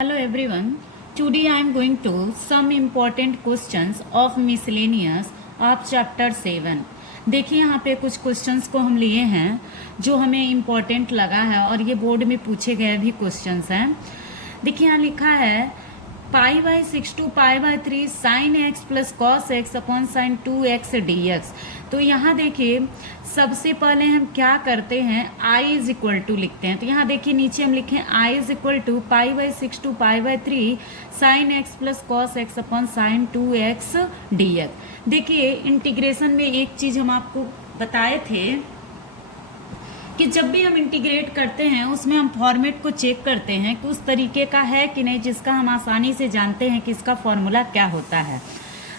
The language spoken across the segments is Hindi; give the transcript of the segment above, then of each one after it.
Hello everyone. Today I am going to some important questions of miscellaneous of chapter 7. देखिए यहाँ पे कुछ क्वेश्चंस को हम लिए हैं जो हमें इम्पोर्टेंट लगा है और ये बोर्ड में पूछे गए भी क्वेश्चंस हैं। देखिए यहाँ लिखा है π/6 to π/3 sin x plus cos x upon sine 2x dx। तो यहाँ देखिए सबसे पहले हम क्या करते हैं, i इज इक्वल टू लिखते हैं। तो यहाँ देखिए नीचे हम लिखें i is equal to π/6 to π/3 sin x plus cos x upon sine 2x dx। देखिए इंटीग्रेशन में एक चीज हम आपको बताए थे कि जब भी हम इंटीग्रेट करते हैं उसमें हम फॉर्मेट को चेक करते हैं कि उस तरीके का है कि नहीं जिसका हम आसानी से जानते हैं कि इसका फॉर्मूला क्या होता है।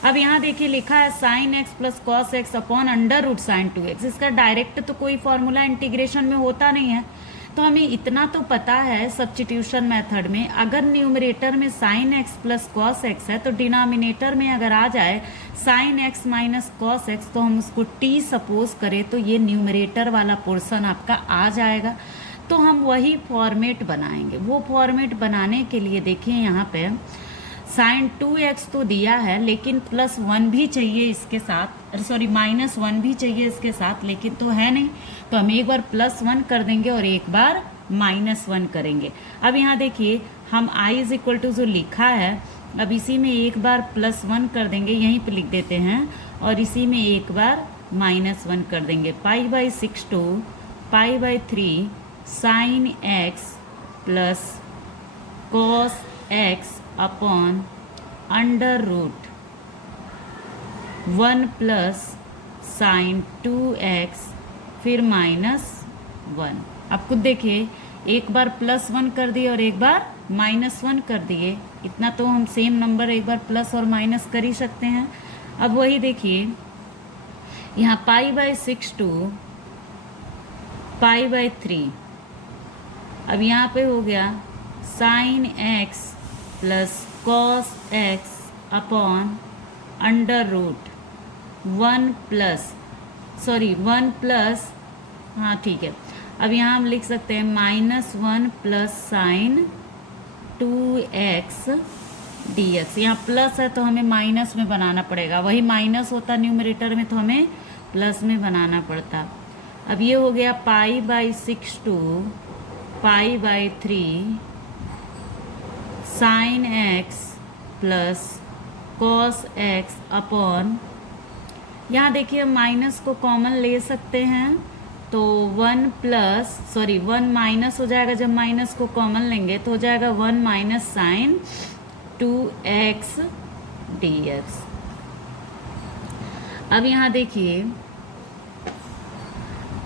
अब यहाँ देखिए लिखा है sine x plus cos x upon under root sine 2x। इसका डायरेक्ट तो कोई फॉर्मूला इंटीग्रेशन में होता नहीं है, तो हमें इतना तो पता है सब्स्टिट्यूशन मेथड में अगर न्यूमरेटर में sign x plus cos x है तो डिनोमिनेटर में अगर आ जाए sine x minus cos x तो हम उसको टी सपोज करें तो ये न्यूमरेटर वाला पोर्शन आपका आ जाएगा। तो हम वही फॉर्मेट बनाएंगे। वो फॉर्मेट बनाने के लिए देखिए यहाँ पे साइन 2x तो दिया है लेकिन प्लस 1 भी चाहिए इसके साथ, सॉरी माइनस 1 भी चाहिए इसके साथ, लेकिन तो है नहीं, तो हम एक बार प्लस 1 कर देंगे और एक बार माइनस 1 करेंगे। अब यहाँ देखिए हम i इज इक्वल टू जो लिखा है अब इसी में एक बार प्लस 1 कर देंगे, यहीं पे लिख देते हैं, और इसी में एक बार माइनस 1 कर देंगे। π/6 to π/3 sine x plus cos x upon under root 1 plus sine 2x फिर माइनस 1। अब खुद देखिए एक बार प्लस 1 कर दिए और एक बार माइनस 1 कर दिए, इतना तो हम सेम नंबर एक बार प्लस और माइनस कर ही सकते हैं। अब वही देखिए यहाँ π/6 to π/3, अब यहाँ पे हो गया sine x plus cos x upon under root 1 plus हाँ ठीक है, अब यहाँ हम लिख सकते हैं -1 प्लस साइन 2x dx। यहाँ प्लस है तो हमें माइनस में बनाना पड़ेगा, वही माइनस होता न्यूमरेटर में तो हमें प्लस में बनाना पड़ता। अब ये हो गया π/6 to π/3 sine x plus cos x upon, यहाँ देखिए माइनस को कॉमन ले सकते हैं तो 1 माइनस हो जाएगा, जब माइनस को कॉमन लेंगे तो हो जाएगा 1 माइनस साइन 2x dx। अब यहाँ देखिए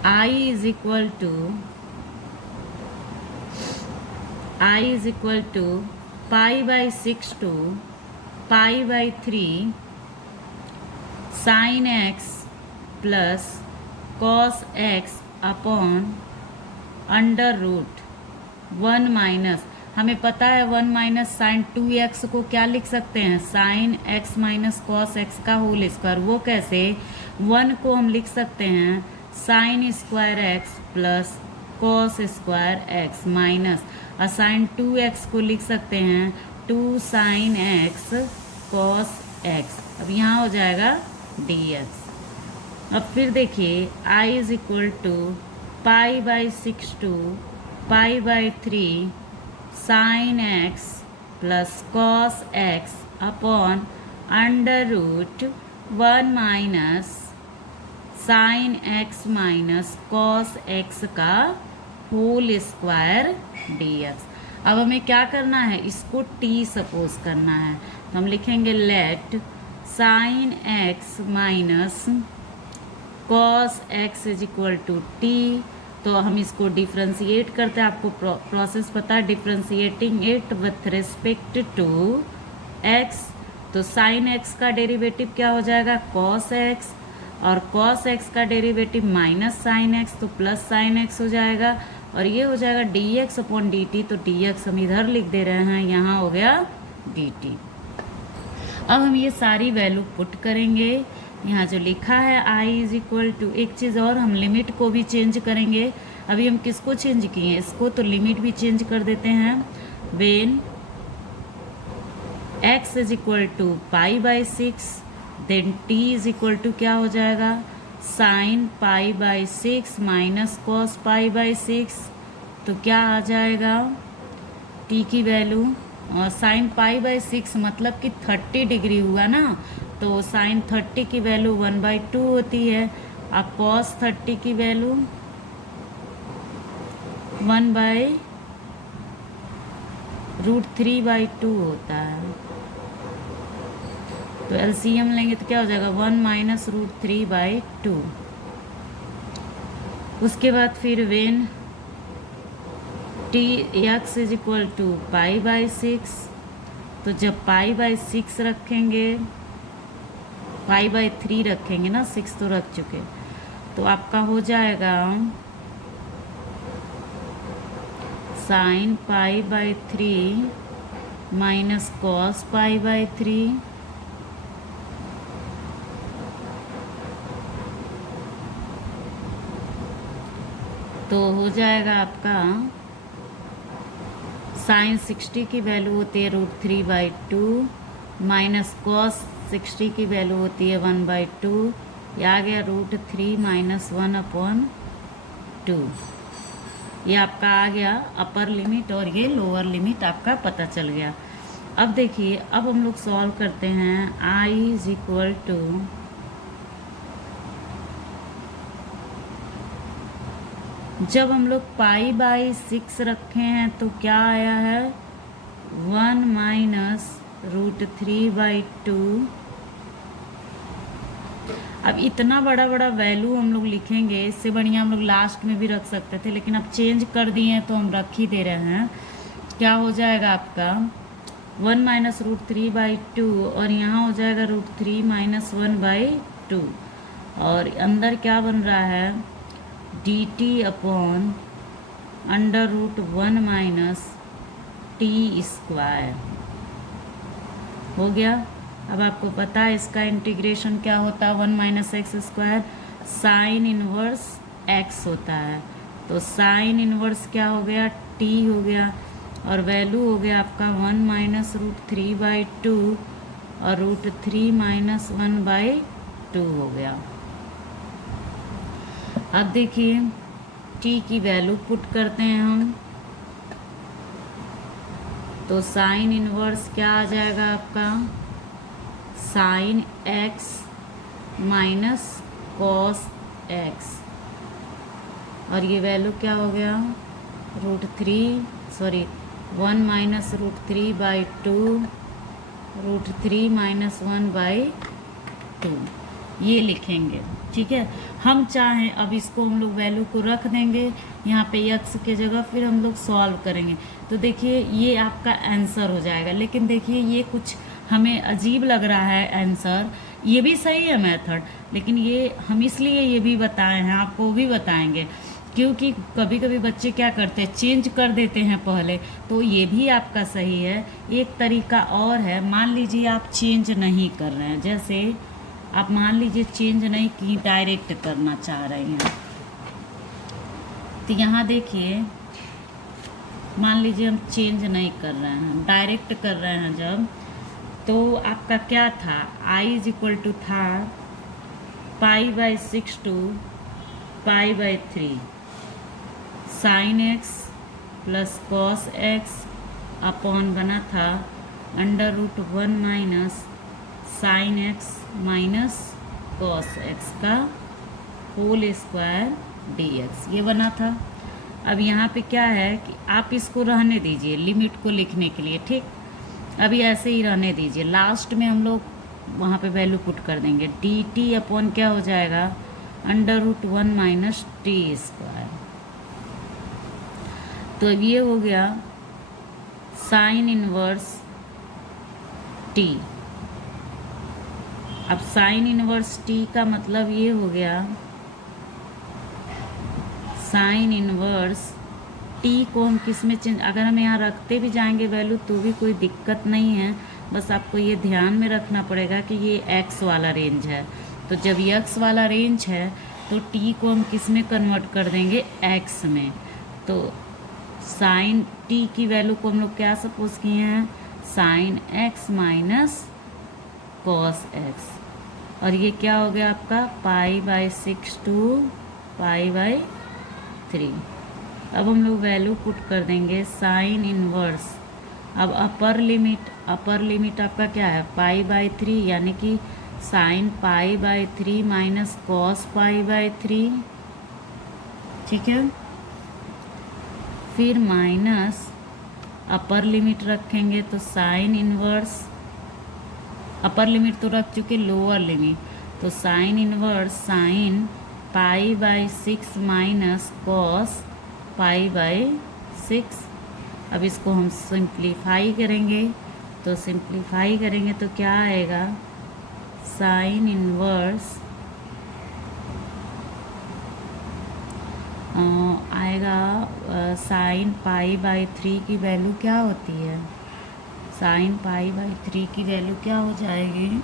i is equal to π/6 to π/3 sine x plus cos x upon under root 1 minus, हमें पता है 1 माइनस साइन 2x को क्या लिख सकते हैं, sine x minus cos x का होल स्क्वायर। वो कैसे, 1 को हम लिख सकते हैं sine square x plus cos square x minus sine 2x को लिख सकते हैं 2 साइन x कॉस x। अब यहाँ हो जाएगा dx। अब फिर देखिए i is equal to π/6 to π/3 sine x plus cos x upon under root 1 minus sine x minus cos x का होल स्क्वायर dx। अब हमें क्या करना है, इसको t सपोज करना है, तो हम लिखेंगे let sine x minus cos x is equal to t. तो हम इसको डिफ्रेंशिएट करते हैं, आपको प्रोसेस पता है, differentiating it with respect to x। तो साइन x का डेरिवेटिव क्या हो जाएगा कॉस x, और कॉस x का डेरिवेटिव माइनस साइन x तो प्लस साइन x हो जाएगा, और ये हो जाएगा dx अपॉन dt। तो dx हम इधर लिख दे रहे हैं, यहाँ हो गया dt। अब हम ये सारी वैल्यू पुट करेंगे, यहाँ जो लिखा है i इज इक्वल टू, एक चीज़ और हम लिमिट को भी चेंज करेंगे। अभी हम किसको चेंज किए, इसको, तो लिमिट भी चेंज कर देते हैं। When x is equal to pi by 6, then t is equal to क्या हो जाएगा, sine pi by 6 minus cos pi by 6, तो क्या आ जाएगा t की वैल्यू, और साइन पाई बाई 6 मतलब कि 30 डिग्री हुआ ना, तो साइन 30 की वैल्यू 1/2 होती है, और कॉस 30 की वैल्यू 1/√3/2 होता है। तो एलसीएम लेंगे तो क्या हो जाएगा 1 माइनस √3/2। उसके बाद फिर when t x is equal to pi by 6, तो जब पाई बाई 6 रखेंगे, पाई बाई 3 रखेंगे ना, 6 तो रख चुके, तो आपका हो जाएगा sine pi by 3 minus cos pi by 3, तो हो जाएगा आपका साइन 60 की वैल्यू होती है √3/2 माइनस कॉस 60 की वैल्यू होती है 1/2, ये आ गया √3 माइनस 1/2। ये आपका आ गया अपर लिमिट और ये लोअर लिमिट आपका पता चल गया। अब देखिए, अब हम लोग सॉल्व करते हैं। I इज इक्वल टू जब हम लोग पाई बाई 6 रखे हैं तो क्या आया है 1 माइनस √3/2। अब इतना बड़ा बड़ा वैल्यू हम लोग लिखेंगे, इससे बढ़िया हम लोग लास्ट में भी रख सकते थे, लेकिन अब चेंज कर दिए हैं तो हम रख ही दे रहे हैं। क्या हो जाएगा आपका 1 माइनस √3/2 और यहाँ हो जाएगा √3 माइनस 1/2, और अंदर क्या बन रहा है dt अपॉन √1 माइनस t²। हो गया। अब आपको पता है इसका इंटीग्रेशन क्या होता है 1 minus x², sine inverse x होता है, तो साइन इनवर्स क्या हो गया t हो गया, और वैल्यू हो गया आपका 1 माइनस √3/2 और √3 माइनस 1/2 हो गया। अब देखिए t की वैल्यू पुट करते हैं हम, तो साइन इनवर्स क्या आ जाएगा आपका sine x minus cos x, और ये वैल्यू क्या हो गया 1 माइनस √3/2 √3 माइनस 1/2 ये लिखेंगे। ठीक है, हम चाहें अब इसको हम लोग वैल्यू को रख देंगे यहाँ पे x के जगह, फिर हम लोग सॉल्व करेंगे। तो देखिए ये आपका आंसर हो जाएगा, लेकिन देखिए ये कुछ हमें अजीब लग रहा है आंसर। ये भी सही है मेथड, लेकिन ये हम इसलिए ये भी बताए हैं, आपको भी बताएंगे, क्योंकि कभी कभी बच्चे क्या करते हैं चेंज कर देते हैं पहले, तो ये भी आपका सही है। एक तरीका और है, मान लीजिए आप चेंज नहीं कर रहे हैं, जैसे आप मान लीजिए चेंज नहीं की, डायरेक्ट करना चाह रहे हैं, तो यहाँ देखिए मान लीजिए हम चेंज नहीं कर रहे हैं, डायरेक्ट कर रहे हैं जब, तो आपका क्या था I इज इक्वल टू था pi by 6 to pi by 3 sine x plus cos x upon बना था √1 minus sine x minus cos x का होल स्क्वायर dx, ये बना था। अब यहाँ पे क्या है कि आप इसको रहने दीजिए लिमिट को लिखने के लिए, ठीक, अभी ऐसे ही रहने दीजिए, लास्ट में हम लोग वहाँ पे वैल्यू पुट कर देंगे, dt अपॉन क्या हो जाएगा √1 माइनस t²। तो ये हो गया साइन इनवर्स t। अब साइन इनवर्स t का मतलब ये हो गया साइन इनवर्स t को हम किस में चेंज, अगर हम यहाँ रखते भी जाएंगे वैल्यू तो भी कोई दिक्कत नहीं है, बस आपको ये ध्यान में रखना पड़ेगा कि ये x वाला रेंज है, तो जब ये x वाला रेंज है तो t को हम किस में कन्वर्ट कर देंगे x में। तो साइन t की वैल्यू को हम लोग क्या सपोज किए हैं sine x minus cos x, और ये क्या हो गया आपका π/6 टू π/3। अब हम लोग वैल्यू पुट कर देंगे साइन इनवर्स। अब अपर लिमिट आपका क्या है π/3, यानी कि साइन π/3 माइनस कॉस π/3, ठीक है। फिर माइनस अपर लिमिट रखेंगे तो साइन इनवर्स, अपर लिमिट तो रख चुके, लोअर लिमिट तो sine inverse sine π/6 minus cos π/6। अब इसको हम सिंप्लीफाई करेंगे, तो सिंप्लीफाई करेंगे तो क्या आएगा साइन इनवर्स आएगा साइन π/3 की वैल्यू क्या होती है, साइन π/3 की वैल्यू क्या हो जाएगी,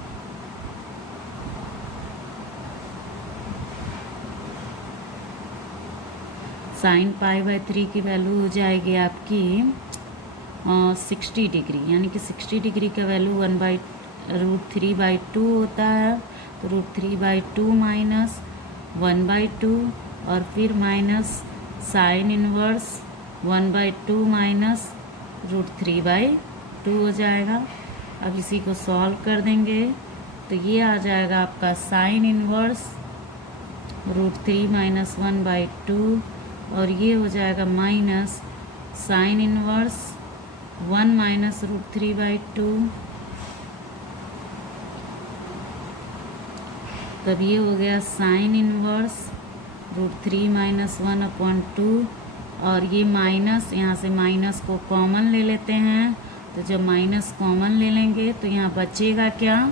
साइन π/3 की वैल्यू हो जाएगी आपकी 60 डिग्री, यानी कि 60 डिग्री का वैल्यू 1/√3/2 होता है। तो √3/2 माइनस 1/2 और फिर माइनस साइन इनवर्स 1/2 माइनस √3/2 हो जाएगा। अब इसी को सॉल्व कर देंगे तो ये आ जाएगा आपका साइन इनवर्स √3 माइनस 1/2, और ये हो जाएगा माइनस साइन इनवर्स 1 माइनस √3/2। तब ये हो गया साइन इनवर्स √3 माइनस 1/2, और ये माइनस, यहाँ से माइनस को कॉमन ले लेते हैं, तो जब माइनस कॉमन ले लेंगे तो यहाँ बचेगा क्या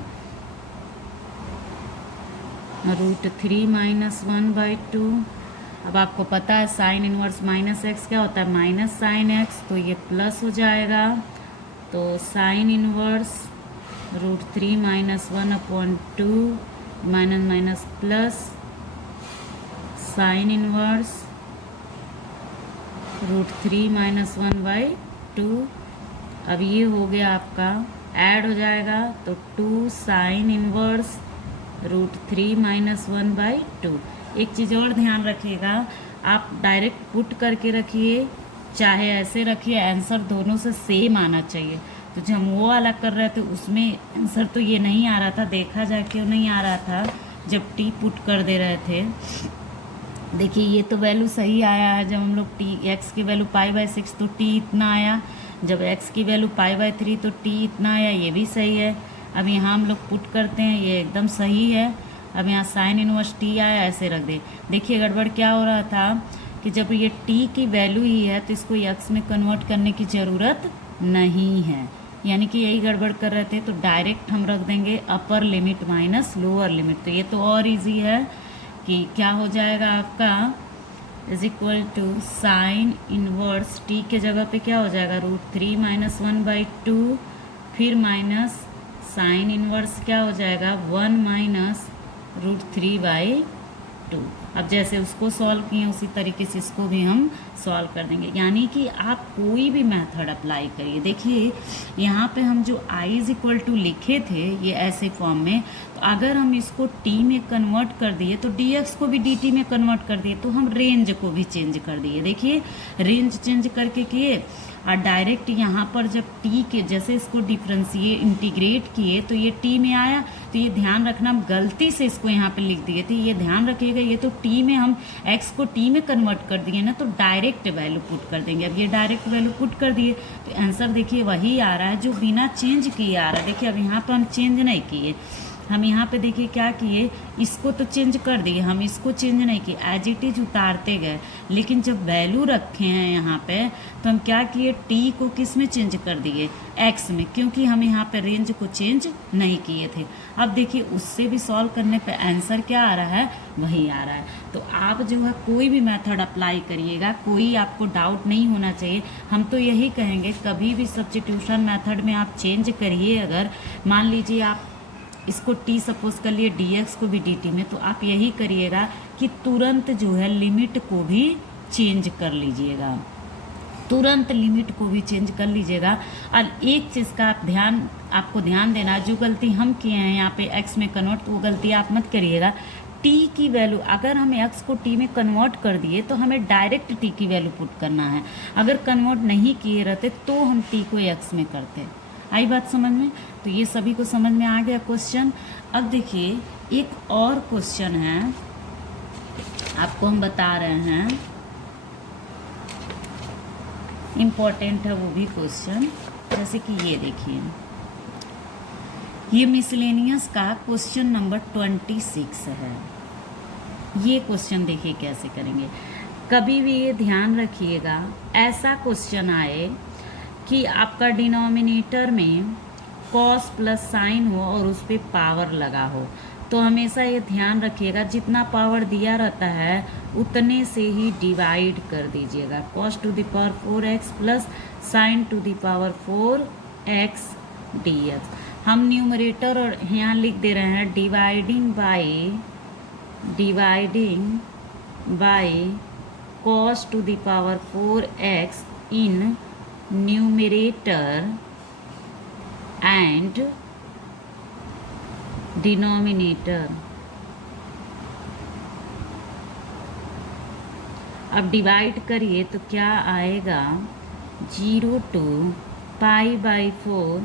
√3 माइनस 1/2। अब आपको पता है साइन इनवर्स माइनस एक्स क्या होता है, माइनस साइन एक्स, तो ये प्लस हो जाएगा। तो sine inverse √3 minus 1/2 minus minus plus sine inverse √3 minus 1/2। अब ये हो गया आपका ऐड हो जाएगा, तो 2 साइन इनवर्स √3 माइनस 1/2। एक चीज़ और ध्यान रखिएगा, आप डायरेक्ट पुट करके रखिए चाहे ऐसे रखिए, आंसर दोनों से सेम आना चाहिए। तो जब हम वो वाला कर रहे थे उसमें आंसर तो ये नहीं आ रहा था, देखा जाए क्यों नहीं आ रहा था, जब टी पुट कर दे रहे थे। देखिए ये तो वैल्यू सही आया है, जब हम लोग टी एक्स की वैल्यू π/6 तो टी इतना आया, जब एक्स की वैल्यू π/3 तो टी इतना आया, ये भी सही है। अब यहाँ हम लोग पुट करते हैं, ये एकदम सही है। अब यहाँ साइन इनवर्स टी आया, ऐसे रख दे। देखिए गड़बड़ क्या हो रहा था कि जब ये टी की वैल्यू ही है तो इसको एक्स में कन्वर्ट करने की ज़रूरत नहीं है, यानी कि यही गड़बड़ कर रहे थे। तो डायरेक्ट हम रख देंगे upper limit minus lower limit, तो ये तो और इजी है कि क्या हो जाएगा आपका is equal to sine inverse t के जगह पे क्या हो जाएगा √3 माइनस 1/2, फिर माइनस साइन इनवर्स क्या हो जाएगा 1 माइनस √3/2। अब जैसे उसको सॉल्व किए उसी तरीके से इसको भी हम सॉल्व कर देंगे, यानी कि आप कोई भी मेथड अप्लाई करिए। देखिए यहाँ पे हम जो i इज इक्वल टू लिखे थे ये ऐसे फॉर्म में, तो अगर हम इसको t में कन्वर्ट कर दिए तो dx को भी dt में कन्वर्ट कर दिए, तो हम रेंज को भी चेंज कर दिए। देखिए रेंज चेंज करके किए, और डायरेक्ट यहाँ पर जब t के जैसे इसको डिफ्रेंशिएट इंटीग्रेट किए तो ये t में आया, तो ये ध्यान रखना हम गलती से इसको यहाँ पे लिख दिए थे, ये ध्यान रखिएगा। ये तो t में हम x को t में कन्वर्ट कर दिए ना, तो डायरेक्ट वैल्यू पुट कर देंगे। अब ये डायरेक्ट वैल्यू पुट कर दिए तो आंसर देखिए वही आ रहा है जो बिना चेंज किए आ रहा है। देखिए अब यहाँ पर हम चेंज नहीं किए, हम यहाँ पे देखिए क्या किए, इसको तो चेंज कर दिए, हम इसको चेंज नहीं किए, एज इट इज उतारते गए। लेकिन जब वैल्यू रखे हैं यहाँ पे तो हम क्या किए, टी को किस में चेंज कर दिए, एक्स में, क्योंकि हम यहाँ पे रेंज को चेंज नहीं किए थे। अब देखिए उससे भी सॉल्व करने पे आंसर क्या आ रहा है, वही आ रहा है। तो आप जो है कोई भी मेथड अप्लाई करिएगा, कोई आपको डाउट नहीं होना चाहिए। हम तो यही कहेंगे कभी भी सब्स्टिट्यूशन मेथड में आप चेंज करिए। अगर मान लीजिए आप इसको t सपोज कर लिए dx को भी dt में, तो आप यही करिएगा कि तुरंत जो है लिमिट को भी चेंज कर लीजिएगा। तुरंत लिमिट को भी चेंज कर लीजिएगा। और एक चीज़ का आपको ध्यान देना, जो गलती हम किए हैं यहाँ पे x में कन्वर्ट, वो गलती आप मत करिएगा। t की वैल्यू, अगर हम x को t में कन्वर्ट कर दिए तो हमें डायरेक्ट t की वैल्यू पुट करना है। अगर कन्वर्ट नहीं किए रहते तो हम t को x में करते। आई बात समझ में? तो ये सभी को समझ में आ गया क्वेश्चन। अब देखिए एक और क्वेश्चन है, आपको हम बता रहे हैं, इम्पॉर्टेंट है वो भी क्वेश्चन। जैसे कि ये देखिए, ये मिसलेनियस का क्वेश्चन नंबर 26 है। ये क्वेश्चन देखिए कैसे करेंगे। कभी भी ये ध्यान रखिएगा, ऐसा क्वेश्चन आए कि आपका डिनोमिनेटर में कॉस प्लस साइन हो और उस पर पावर लगा हो, तो हमेशा ये ध्यान रखिएगा जितना पावर दिया रहता है उतने से ही डिवाइड कर दीजिएगा। cos to the power 4x plus sine to the power 4x dx। हम न्यूमरेटर और यहाँ लिख दे रहे हैं dividing by cos to the power 4x in numerator and denominator. अब डिवाइड करिए तो क्या आएगा, 0 to π/4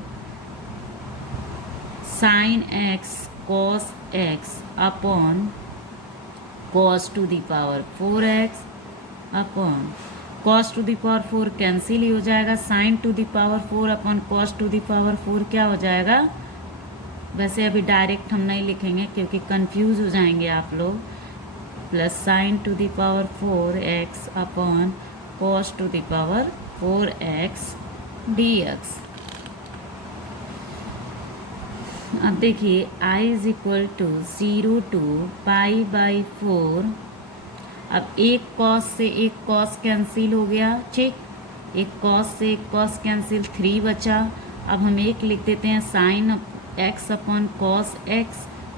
sine x cos x upon cos to the power 4x upon cos to the power 4 cancel ही हो जाएगा, sine to the power 4 upon cos to the power 4 क्या हो जाएगा। वैसे अभी डायरेक्ट हम नहीं लिखेंगे क्योंकि कंफ्यूज हो जाएंगे आप लोग, plus sine to the power 4x upon cos to the power 4x dx। अब देखिए I is equal to 0 to π/4। अब एक cos से एक cos कैंसिल हो गया, ठीक, एक cos से एक cos कैंसिल, 3 बचा। अब हम एक लिख देते हैं sine x upon cos x,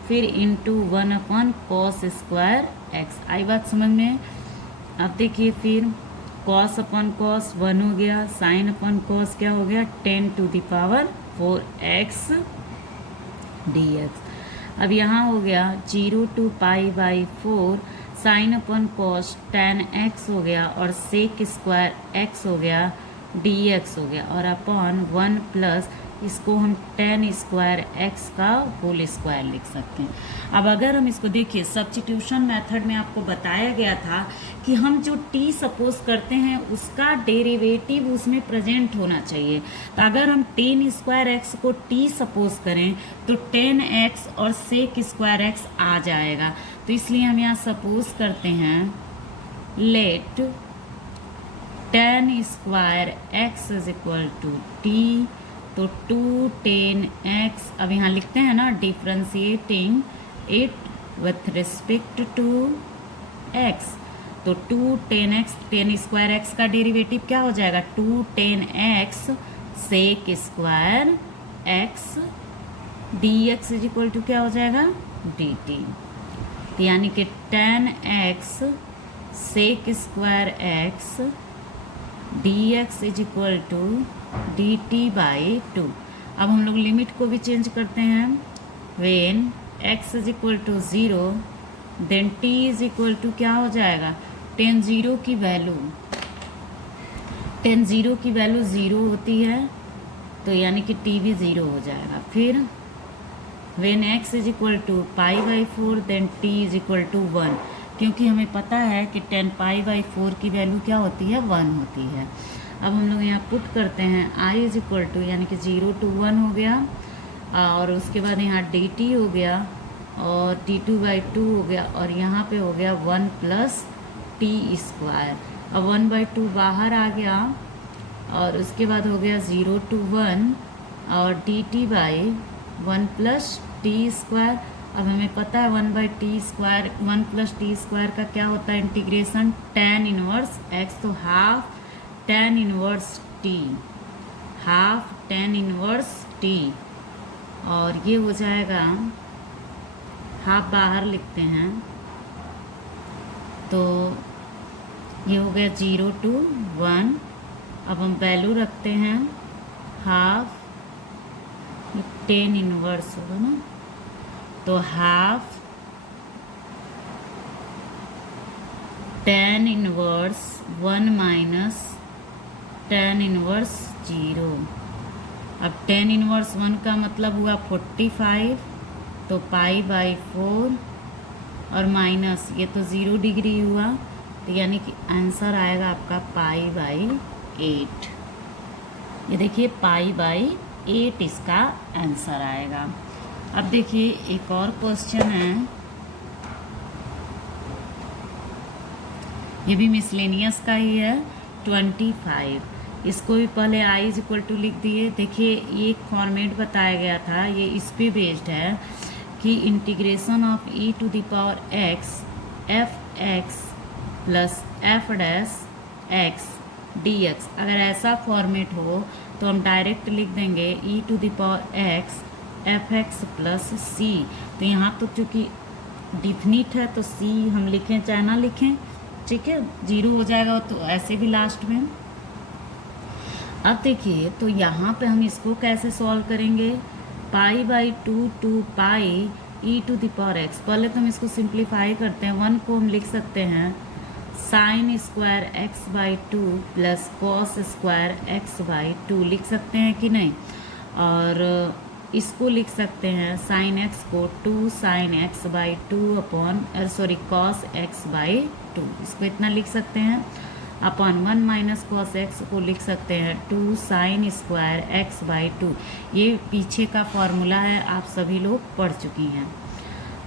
फिर into 1 upon cos square x। आई बात समझ में? अब देखिए फिर cos अपॉन cos 1 हो गया, साइन अपॉन cos क्या हो गया, 10 to the power 4x dx। अब यहाँ हो गया 0 to π/4 sine upon cos 10x हो गया और सेक स्क्वायर x हो गया, dx हो गया, और अपॉन 1 प्लस इसको हम 10 स्क्वायर x का होल स्क्वायर लिख सकते हैं। अब अगर हम इसको देखिए, सब्स्टिट्यूशन मेथड में आपको बताया गया था कि हम जो t सपोज करते हैं उसका डेरिवेटिव उसमें प्रेजेंट होना चाहिए। तो अगर हम 10 स्क्वायर x को t सपोज करें तो 10x और सेक स्क्वायर x आ जाएगा। तो इसलिए हम यहाँ सपोज करते हैं let 10 square x is equal to t। तो 210x, अब यहाँ लिखते हैं ना differentiating it with respect to x। तो 210x, 10 स्क्वायर x का डेरिवेटिव क्या हो जाएगा, 210x sec square x dx is equal to क्या हो जाएगा, dt। तो यानी कि 10x sec square x dx is equal to dt/2। अब हम लोग लिमिट को भी चेंज करते हैं। When x is equal to 0 then t is equal to क्या हो जाएगा, 10 0 की वैल्यू 0 होती है, तो यानी कि t भी 0 हो जाएगा। फिर when x is equal to π/4 then t is equal to 1, क्योंकि हमें पता है कि 10 π/4 की वैल्यू क्या होती है, 1 होती है। अब हम लोग यहाँ पुट करते हैं I इज इक्वल टू, यानी कि 0 to 1 हो गया, और उसके बाद यहाँ dt हो गया और t2/2 हो गया, और यहाँ पे हो गया 1 प्लस t स्क्वायर। अब 1/2 बाहर आ गया और उसके बाद हो गया 0 to 1 और dt/1 प्लस t स्क्वायर। अब हमें पता है 1/t square, 1 plus t square का क्या होता है इंटीग्रेशन, tan इनवर्स x। तो half tan inverse t, half tan inverse t, और ये हो जाएगा, हाफ बाहर लिखते हैं, तो ये हो गया 0 to 1 अब हम वैल्यू रखते हैं हाफ, 10 इनवर्स होगा ना, तो हाफ 10 इनवर्स 1 माइनस 10 इनवर्स 0। अब 10 इनवर्स 1 का मतलब हुआ 45, तो पाई बाई 4 और माइनस ये तो 0 डिग्री हुआ, तो यानी कि आंसर आएगा आपका पाई बाई 8। ये देखिए पाई बाई 8 इसका आंसर आएगा। अब देखिए एक और क्वेश्चन है, ये भी मिसलेनियस का ही है, 25। इसको भी पहले i इज इक्वल टू लिख दिए। देखिए ये एक फॉर्मेट बताया गया था, ये इस पे बेस्ड है कि integration of e to the power x f x plus f dash x d x. अगर ऐसा फॉर्मेट हो तो हम डायरेक्ट लिख देंगे e to the power x f x plus c. तो यहाँ तो चूँकि डिफिनिट है तो c हम लिखें चाहे ना लिखें, ठीक है, 0 हो जाएगा तो ऐसे भी लास्ट में। अब देखिए तो यहाँ पे हम इसको कैसे सॉल्व करेंगे, pi by 2 to pi e to the power x. पहले तो हम इसको सिंप्लीफाई करते हैं, 1 को हम लिख सकते हैं sine square x by 2 plus cos square x by 2 लिख सकते हैं कि नहीं। और इसको लिख सकते हैं साइन एक्स को 2 sine x by 2 upon cos x by 2, इसको इतना लिख सकते हैं, अपॉन 1 माइनस कॉस एक्स को लिख सकते हैं 2 साइन स्क्वायर एक्स बाई 2। ये पीछे का फॉर्मूला है, आप सभी लोग पढ़ चुकी हैं।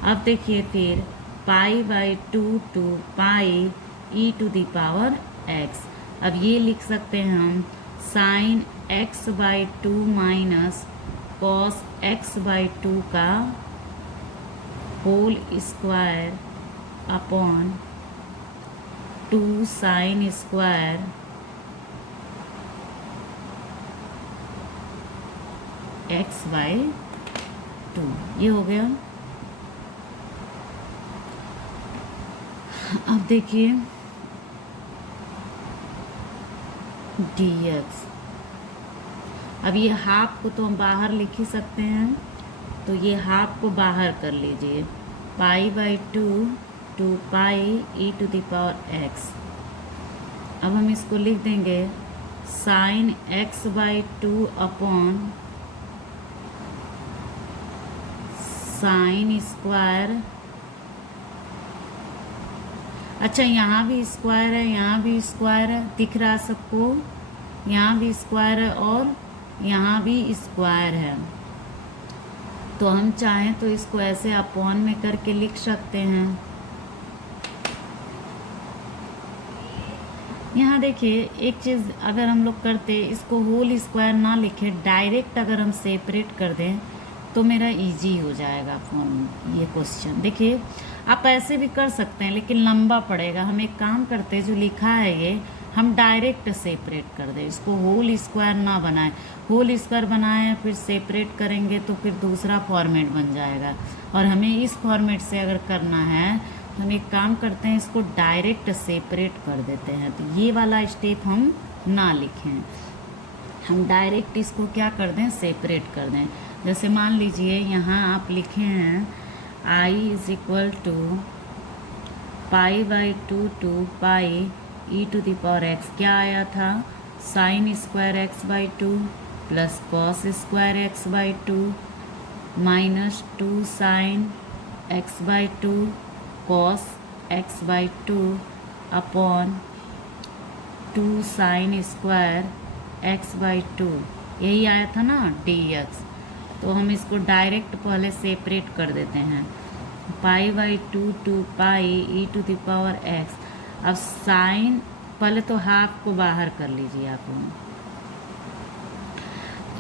अब देखिए फिर pi by 2 to pi e to the power x. अब ये लिख सकते हैं हम sine x by 2 minus cos x by 2 का whole square upon 2 sine square x by 2। ये हो गया। अब देखिए dx, अब ये हाफ को तो हम बाहर लिख ही सकते हैं, तो ये हाफ को बाहर कर लीजिए, pi by 2 to pi e to the power x. अब हम इसको लिख देंगे sine x by 2 upon sine square. अच्छा यहाँ भी स्क्वायर है, यहाँ भी स्क्वायर है, दिख रहा है सबको, यहाँ भी स्क्वायर है और यहाँ भी स्क्वायर है। तो हम चाहें तो इसको ऐसे अपॉन में करके लिख सकते हैं। यहाँ देखिए एक चीज़ अगर हम लोग करते, इसको होल स्क्वायर ना लिखे, डायरेक्ट अगर हम सेपरेट कर दें तो मेरा इजी हो जाएगा फॉर्म ये क्वेश्चन। देखिए आप ऐसे भी कर सकते हैं लेकिन लंबा पड़ेगा। हम एक काम करते हैं, जो लिखा है ये हम डायरेक्ट सेपरेट कर दें, इसको होल स्क्वायर ना बनाएं। होल स्क्वायर बनाएं फिर सेपरेट करेंगे तो फिर दूसरा फॉर्मेट बन जाएगा, और हमें इस फॉर्मेट से अगर करना है तो हम एक काम करते हैं, इसको डायरेक्ट सेपरेट कर देते हैं। तो ये वाला स्टेप हम ना लिखें, हम डायरेक्ट इसको क्या कर दें, सेपरेट कर दें। जैसे मान लीजिए यहाँ आप लिखे हैं i is equal to pi by 2 to pi e to the power x. क्या आया था, sine square x by 2 plus cos square x by 2 minus 2 sine x by 2 cos x by 2 upon 2 sine square x by 2। यही आया था ना dx। तो हम इसको डायरेक्ट पहले सेपरेट कर देते हैं, pi by 2 to pi e to the power x. अब साइन, पहले तो हाफ को बाहर कर लीजिए आप,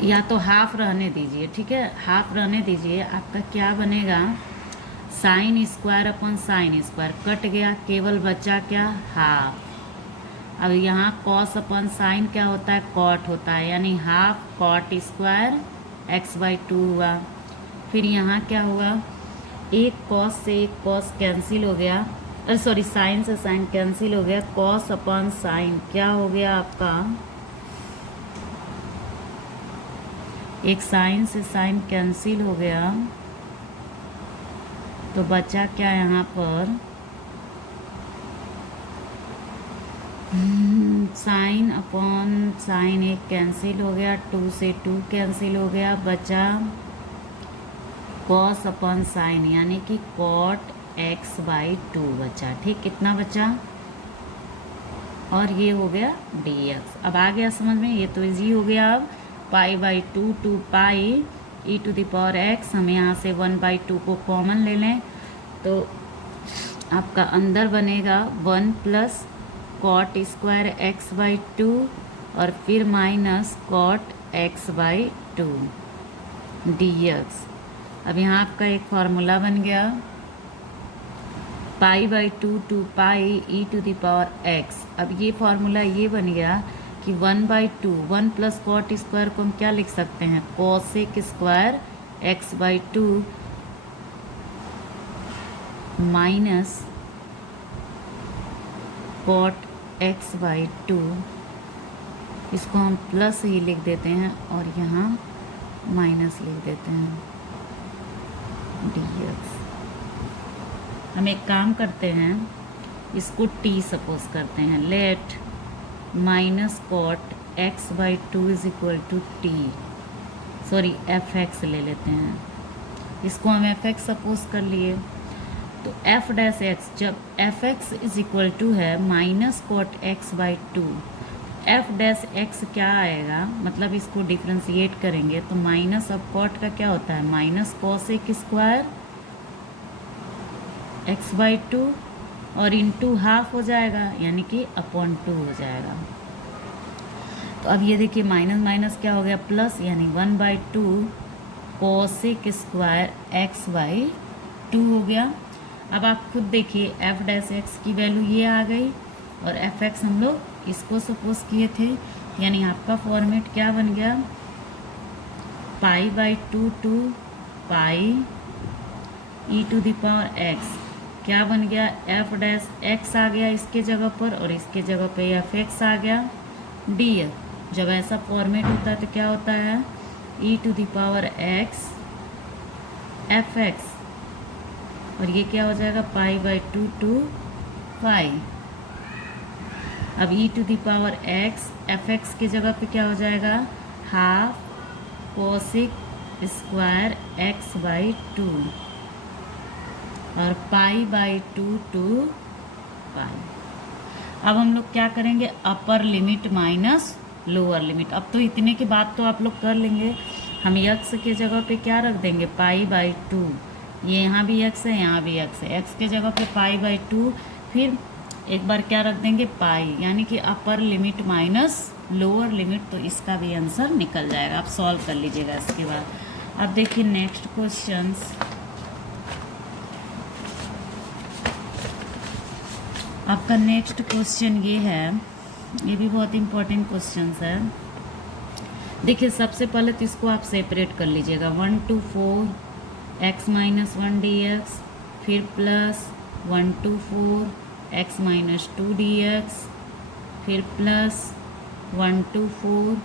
या तो हाफ रहने दीजिए, ठीक है, हाफ रहने दीजिए। आपका क्या बनेगा, sine square upon sine square cut गया, केवल बचा क्या, हाफ। अब यहाँ कॉस अपन साइन क्या होता है, कॉट होता है, यानी half cot square x by 2 हुआ। फिर यहाँ क्या हुआ, एक कॉस से एक कॉस कैंसिल हो गया, साइन से साइन कैंसिल हो गया, कॉस अपॉन साइन क्या हो गया आपका एक साइन से साइन कैंसिल हो गया, तो बचा क्या यहाँ पर, साइन अपॉन साइन एक कैंसिल हो गया, 2 से 2 कैंसिल हो गया, बचा कॉस अपॉन साइन यानी कि कॉट x/2 बचा। ठीक, कितना बचा, और ये हो गया dx। अब आ गया समझ में, ये तो इजी हो गया। अब π/2 2 पाई e⁻x, हम यहाँ से 1/2 को कॉमन ले लें तो आपका अंदर बनेगा 1 प्लस कॉट स्क्वायर x/2 और फिर माइनस कॉट x/2 dx। अब यहाँ आपका एक फार्मूला बन गया, π/2 2 पाई e⁻x। अब ये फार्मूला ये बन गया कि 1/2 1 प्लस कॉट स्क्वायर को हम क्या लिख सकते हैं, cosec square x/2 minus cot x/2, इसको हम प्लस ही लिख देते हैं और यहाँ माइनस लिख देते हैं dx। हम एक काम करते हैं, इसको t सपोज करते हैं, let minus cot x/2 is equal to t, sorry fx ले लेते हैं, इसको हम fx सपोज कर लिए। तो f'(x) जब fx इज इक्वल टू है माइनस कॉट x/2, f'(x) क्या आएगा, मतलब इसको डिफ्रेंशिएट करेंगे तो माइनस, अब कॉट का क्या होता है, माइनस कोसेक स्क्वायर x/2 और इंटू हाफ हो जाएगा यानी कि अपॉन 2 हो जाएगा। तो अब ये देखिए माइनस माइनस क्या हो गया, प्लस, यानी 1/2 कोसेक स्क्वायर x/2 हो गया। अब आप खुद देखिए f'(x) की वैल्यू ये आ गई और fx हम लोग इसको सपोज किए थे, यानी आपका फॉर्मेट क्या बन गया, π/2 2 पाई e⁻x, क्या बन गया, f'(x) आ गया इसके जगह पर और इसके जगह पे fx आ गया dx। जब ऐसा फॉर्मेट होता है तो क्या होता है, e⁻x fx, और ये क्या हो जाएगा, π/2 2 पाई। अब e⁻x fx के जगह पे क्या हो जाएगा, हाफ कोसेक स्क्वायर x/2 और π/2 2 पाई। अब हम लोग क्या करेंगे, upper limit minus lower limit. अब तो इतने के बाद तो आप लोग कर लेंगे, हम x के जगह पे क्या रख देंगे, π/2, ये यहाँ भी x है यहाँ भी x है, x के जगह पे π/2, फिर एक बार क्या रख देंगे, पाई, यानी कि upper limit minus lower limit. तो इसका भी आंसर निकल जाएगा, आप सॉल्व कर लीजिएगा इसके बाद। अब देखिए नेक्स्ट क्वेश्चंस, आपका नेक्स्ट क्वेश्चन ये है, ये भी बहुत इंपॉर्टेंट क्वेश्चन है। देखिए सबसे पहले तो इसको आप सेपरेट कर लीजिएगा, 1 to 4 x-1 dx, फिर प्लस 1 to 4 x-2 dx, फिर प्लस 1 to 4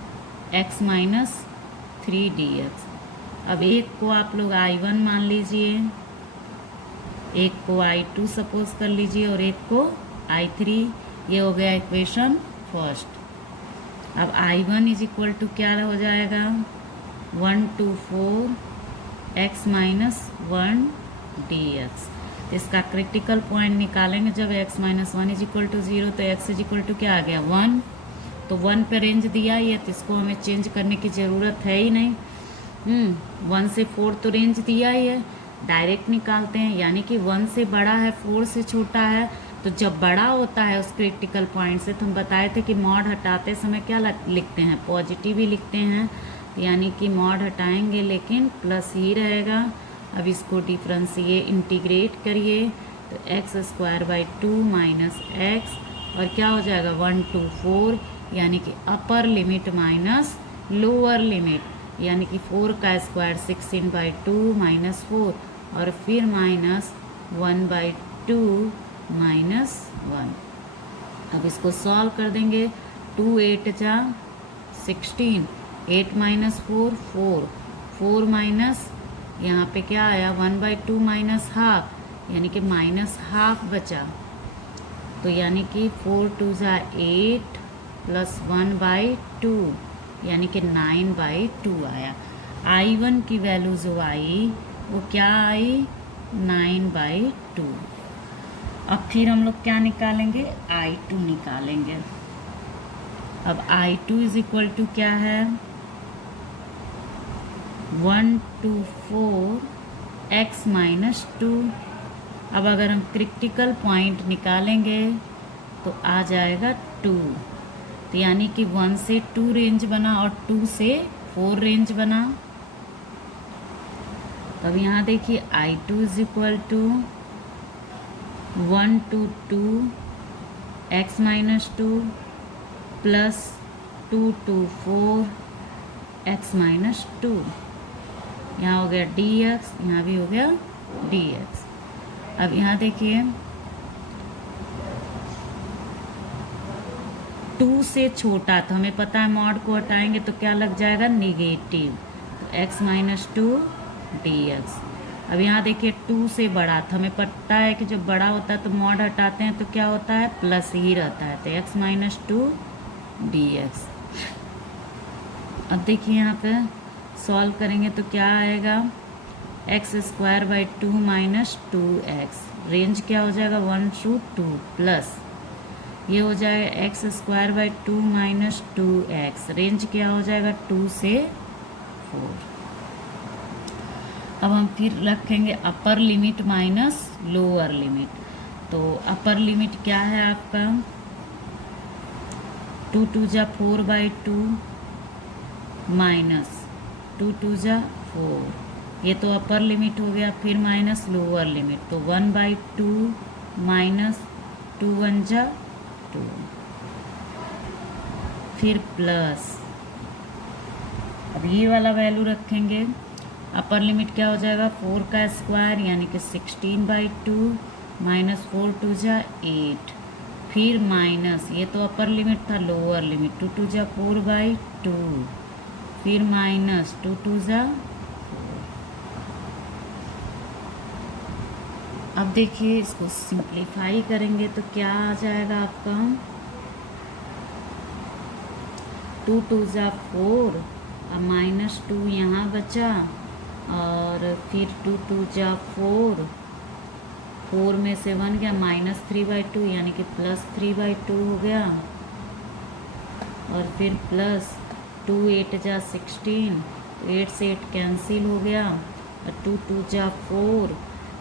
x-3 dx। अब एक को आप लोग I1 मान लीजिए, एक को I2 सपोज कर लीजिए और एक को I3। ये हो गया इक्वेशन फर्स्ट। अब I1 इज इक्वल टू क्या हो जाएगा, 1 to 4 x-1 dx। तो इसका क्रिटिकल पॉइंट निकालेंगे, जब x-1 इज इक्वल टू 0 तो x इज इक्वल टू क्या आ गया, 1। तो 1 पे रेंज दिया ही है तो इसको हमें चेंज करने की ज़रूरत है ही नहीं। 1 से 4 तो रेंज दिया ही है, डायरेक्ट निकालते हैं, यानी कि 1 से बड़ा है 4 से छोटा है। तो जब बड़ा होता है उस क्रिटिकल पॉइंट से, तो हम बताए थे कि मॉड हटाते समय क्या लिखते हैं, पॉजिटिव ही लिखते हैं, यानी कि मॉड हटाएंगे लेकिन प्लस ही रहेगा। अब इसको डिफ्रेंशिएट इंटीग्रेट करिए तो x² माइनस x और क्या हो जाएगा 1 to 4, यानी कि upper limit minus lower limit, यानी कि 4 का स्क्वायर 16/2 माइनस 4 और फिर माइनस 1/2 माइनस 1। अब इसको सॉल्व कर देंगे, 2 8 जा 16, 8 माइनस 4 4 4 माइनस यहाँ पे क्या आया 1/2 माइनस हाफ यानी कि माइनस हाफ बचा। तो यानी कि 4 2 ज़ा 8 प्लस 1/2 यानी कि 9/2 आया। I1 की वैल्यू जो आई वो क्या आई 9/2। अब फिर हम लोग क्या निकालेंगे I2 निकालेंगे। अब I2 इज इक्वल टू क्या है 124 x माइनस 2। अब अगर हम क्रिटिकल पॉइंट निकालेंगे तो आ जाएगा 2। तो यानी कि 1 से 2 रेंज बना और 2 से 4 रेंज बना। अब यहाँ देखिए I2 is equal to 1 to 2 x minus 2 plus 2 to 4 x minus 2। यहाँ हो गया dx, यहाँ भी हो गया dx। अब यहाँ देखिए 2 से छोटा तो हमें पता है मॉड को हटाएंगे तो क्या लग जाएगा नेगेटिव, तो x माइनस 2 dx। अब यहाँ देखिए 2 से बड़ा तो हमें पता है कि जब बड़ा होता है तो मॉड हटाते हैं तो क्या होता है प्लस ही रहता है, तो x माइनस 2 dx। अब देखिए यहाँ पे सॉल्व करेंगे तो क्या आएगा x² 2 माइनस 2x, रेंज क्या हो जाएगा 1 to 2 प्लस ये हो जाएगा x² 2 माइनस 2x, रेंज क्या हो जाएगा 2 से 4। अब हम फिर रखेंगे upper limit minus lower limit. तो अपर लिमिट क्या है आपका 2 2 जा 4/2 माइनस 2 2 जा 4, ये तो अपर लिमिट हो गया। फिर माइनस लोअर लिमिट तो 1/2 माइनस 2 1 जा 2, फिर प्लस अब ये वाला वैल्यू रखेंगे। अपर लिमिट क्या हो जाएगा 4 का स्क्वायर यानी कि 16/2 माइनस 4 2 जा 8, फिर माइनस ये तो अपर लिमिट था, लोअर लिमिट 2 2 जा 4/2, फिर माइनस 2 2 जा 4। अब देखिए इसको सिंप्लीफाई करेंगे तो क्या आ जाएगा आपका 2 2 जा 4, अब माइनस 2 यहाँ बचा और फिर 2 2 जा 4, 4 में से 1 गया माइनस 3/2 यानी कि प्लस 3/2 हो गया, और फिर प्लस 2 8 जा 16, 8 से 8 कैंसिल हो गया, और 2 2 जा 4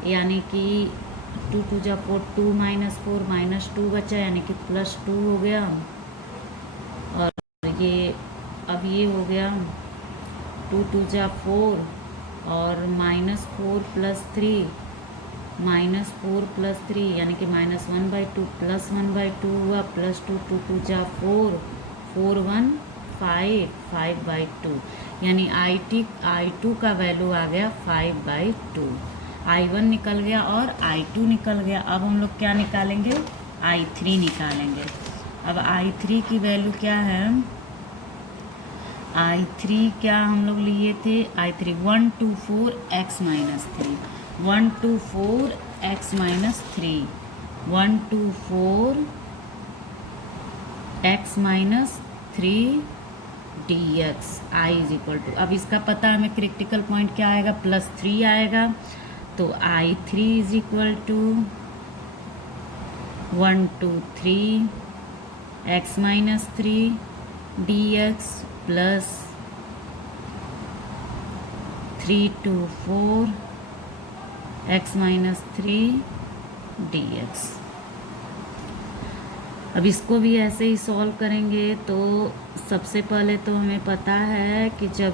यानी कि 2 2 जा 4 2 माइनस 4 माइनस 2 बचा यानी कि प्लस 2 हो गया, और ये अब ये हो गया 2 2 जा 4 और माइनस 4 प्लस 3 माइनस 4 प्लस 3 यानी कि माइनस 1/2 प्लस 1/2 हुआ, प्लस 2 2 2 जा 4 4 1 5 5/2 यानी I2 का वैल्यू आ गया 5/2। I1 निकल गया और I2 निकल गया। अब हम लोग क्या निकालेंगे I3 निकालेंगे। अब I3 की वैल्यू क्या है I3 क्या हम लोग लिए थे I3 124 x minus 3 124 x minus 3 124 x minus 3 dx I is equal to, अब इसका पता हमें क्रिटिकल पॉइंट क्या आएगा +3 आएगा, तो I3 is equal to 123 x minus 3 dx plus 324 x minus 3 dx। अब इसको भी ऐसे ही सॉल्व करेंगे तो सबसे पहले तो हमें पता है कि जब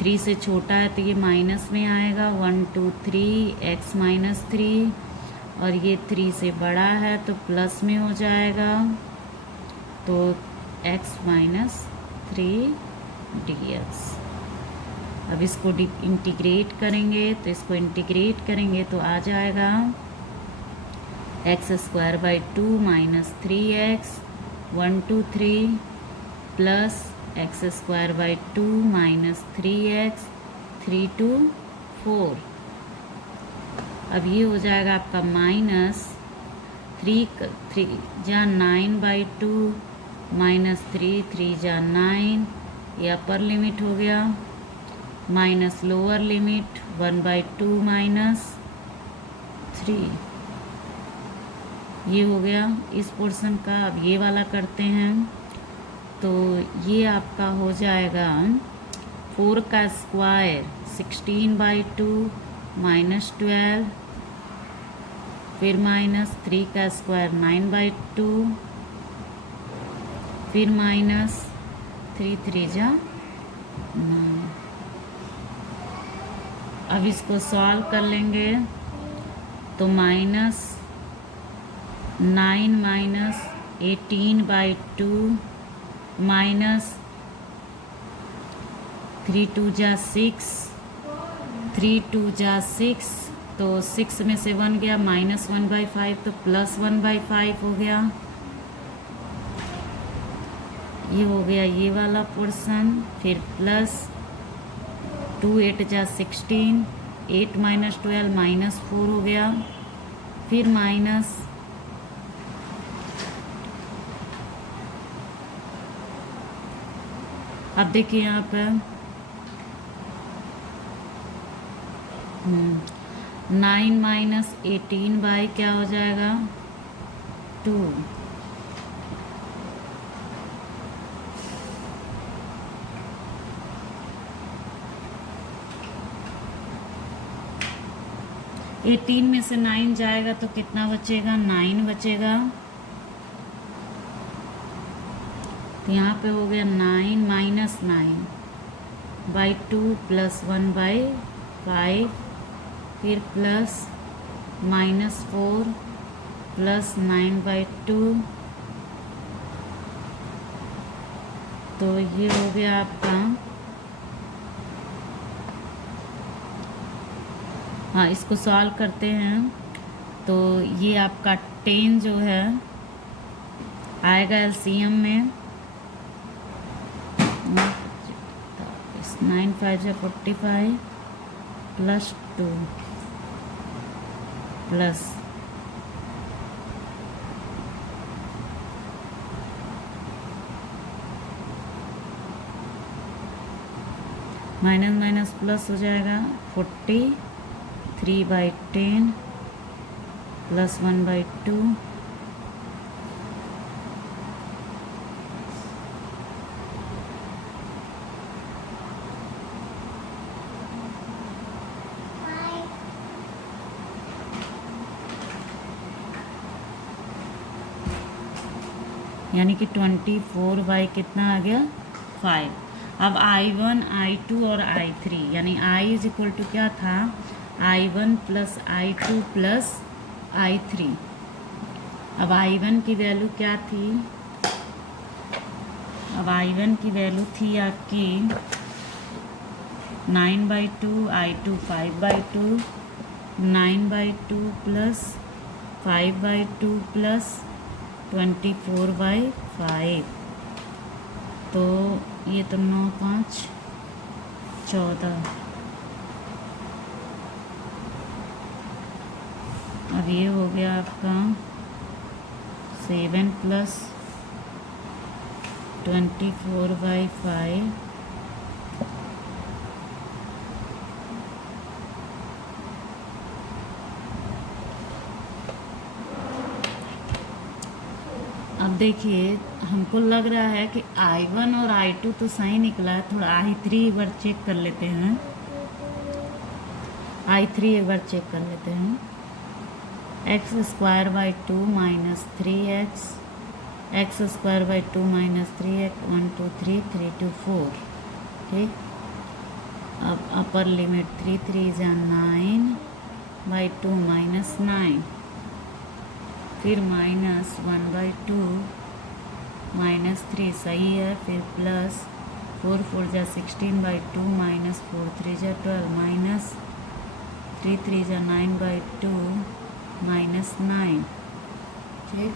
3 से छोटा है तो ये माइनस में आएगा 1 2 3 x माइनस 3, और ये 3 से बड़ा है तो प्लस में हो जाएगा, तो x माइनस 3 dx। अब इसको इंटीग्रेट करेंगे तो इसको इंटीग्रेट करेंगे तो आ जाएगा x² 2 minus 3x 1 2 3 plus x square by 2 minus 3x 3 2 4। अब ये हो जाएगा आपका माइनस 3 जा 9/2 माइनस 3 जा 9, ये अपर लिमिट हो गया, माइनस लोअर लिमिट 1/2 माइनस 3, ये हो गया इस पोर्शन का। अब ये वाला करते हैं, तो ये आपका हो जाएगा 4 का स्क्वायर 16/2 माइनस 12, फिर माइनस 3 का स्क्वायर 9/2, फिर माइनस 3 जा 9। अब इसको सॉल्व कर लेंगे तो माइनस 9 माइनस 18/2 माइनस 3 2 जा 6, 3 2 जा 6, तो 6 में से 1 गया, माइनस 1/5, तो प्लस 1/5 हो गया। ये हो गया ये वाला पोर्शन, फिर प्लस 2 8 जा 16, 8 माइनस 12 माइनस 4 हो गया, फिर माइनस अब देखिए यहाँ पर 9 माइनस 18 बाई क्या हो जाएगा 2, एटीन में से 9 जाएगा तो कितना बचेगा 9 बचेगा। तो यहाँ पे हो गया 9 माइनस 9/2 प्लस 1/5, फिर प्लस माइनस 4 प्लस 9/2, तो ये हो गया आपका, हाँ इसको सॉल्व करते हैं तो ये आपका 10 जो है आएगा एलसीएम में 9 5 जा 45 plus 2 plus minus minus plus हो जाएगा 43/10 प्लस 1/2, यानी कि 24 कितना आ गया 5। अब I1 I2 और I3 यानी I इज इक्वल टू क्या था I1 plus I2 plus I3। अब I1 की वैल्यू क्या थी, अब I1 की वैल्यू थी आपकी 9/2, I2 5/2, 9/2 प्लस 5/2 प्लस 24/5, तो ये तो 9 5 14। अब ये हो गया आपका 7 प्लस 24/5, अब देखिए हमको लग रहा है कि I1 और I2 तो सही निकला है, थोड़ा I3 एक बार चेक कर लेते हैं, I3 एक बार चेक कर लेते हैं। x² 2 minus 3x, x² 2 minus 3x 1 2 3 3 2 4, ठीक। अब अपर लिमिट 3 3 जा 9/2 माइनस 9, फिर माइनस 1/2 माइनस 3 सही है, फिर प्लस 4 4 जा 16/2 माइनस 4 3 जा 12 माइनस 3 3 जा 9/2 माइनस 9, ठीक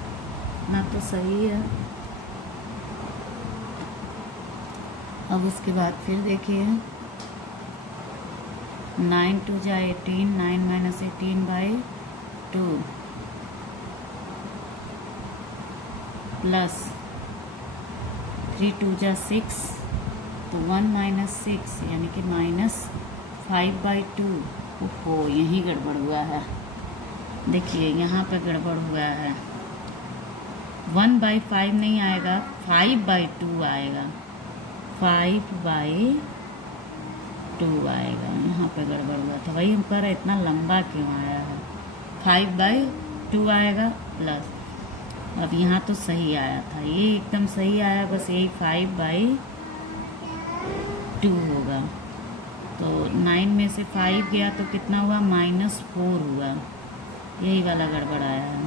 ना, तो सही है। अब उसके बाद फिर देखिए 9 2 जा 18, 9 माइनस 18/2 प्लस 3 2 जा 6, तो 1 माइनस 6 यानी कि -5/2। ओहो, यहीं गड़बड़ हुआ है, देखिए यहाँ पे गड़बड़ हुआ है। 1/5 नहीं आएगा, 5/2 आएगा, 5/2 आएगा। यहाँ पे गड़बड़ हुआ था, वही हम कह रहे इतना लंबा क्यों आया है। 5/2 आएगा प्लस, अब यहाँ तो सही आया था, ये एकदम सही आया, बस यही 5/2 होगा। तो 9 में से 5 गया तो कितना हुआ, -4 हुआ, यही वाला गड़बड़ आया है।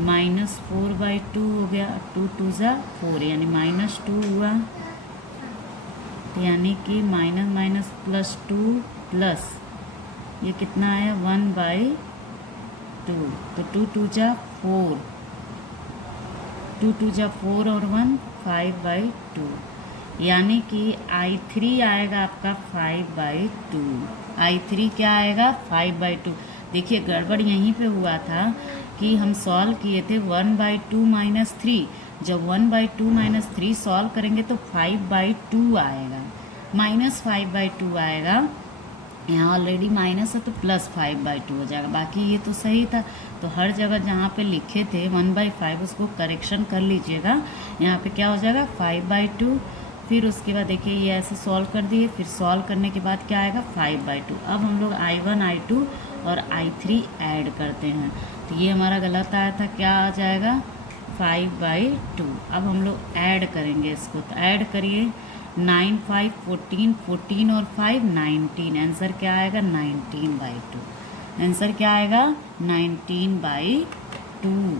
-4/2 हो गया, 2 2 जा 4 यानी -2 हुआ, तो यानी कि माइनस प्लस 2 प्लस ये कितना आया 1/2, तो 2 2 जा 4, 2 2 जा 4 और 1 5/2, यानी कि I3 आएगा आपका 5/2। I3 क्या आएगा 5/2। देखिए गड़बड़ यहीं पे हुआ था कि हम सॉल्व किए थे 1/2 माइनस 3, जब 1/2 माइनस 3 सॉल्व करेंगे तो 5/2 आएगा, -5/2 आएगा। यहाँ ऑलरेडी माइनस है तो +5/2 हो जाएगा, बाकी ये तो सही था। तो हर जगह जहाँ पे लिखे थे 1/5 उसको करेक्शन कर लीजिएगा, यहाँ पे क्या हो जाएगा 5/2। फिर उसके बाद देखिए ये ऐसे सॉल्व कर दिए, फिर सॉल्व करने के बाद क्या आएगा 5/2। अब हम लोग I1 I2 और I3 ऐड करते हैं, तो ये हमारा गलत आया था, क्या आ जाएगा 5/2। अब हम लोग ऐड करेंगे इसको, तो ऐड करिए 9 5 14, 14 और 5 19, आंसर क्या आएगा 19/2। आंसर क्या आएगा 19/2।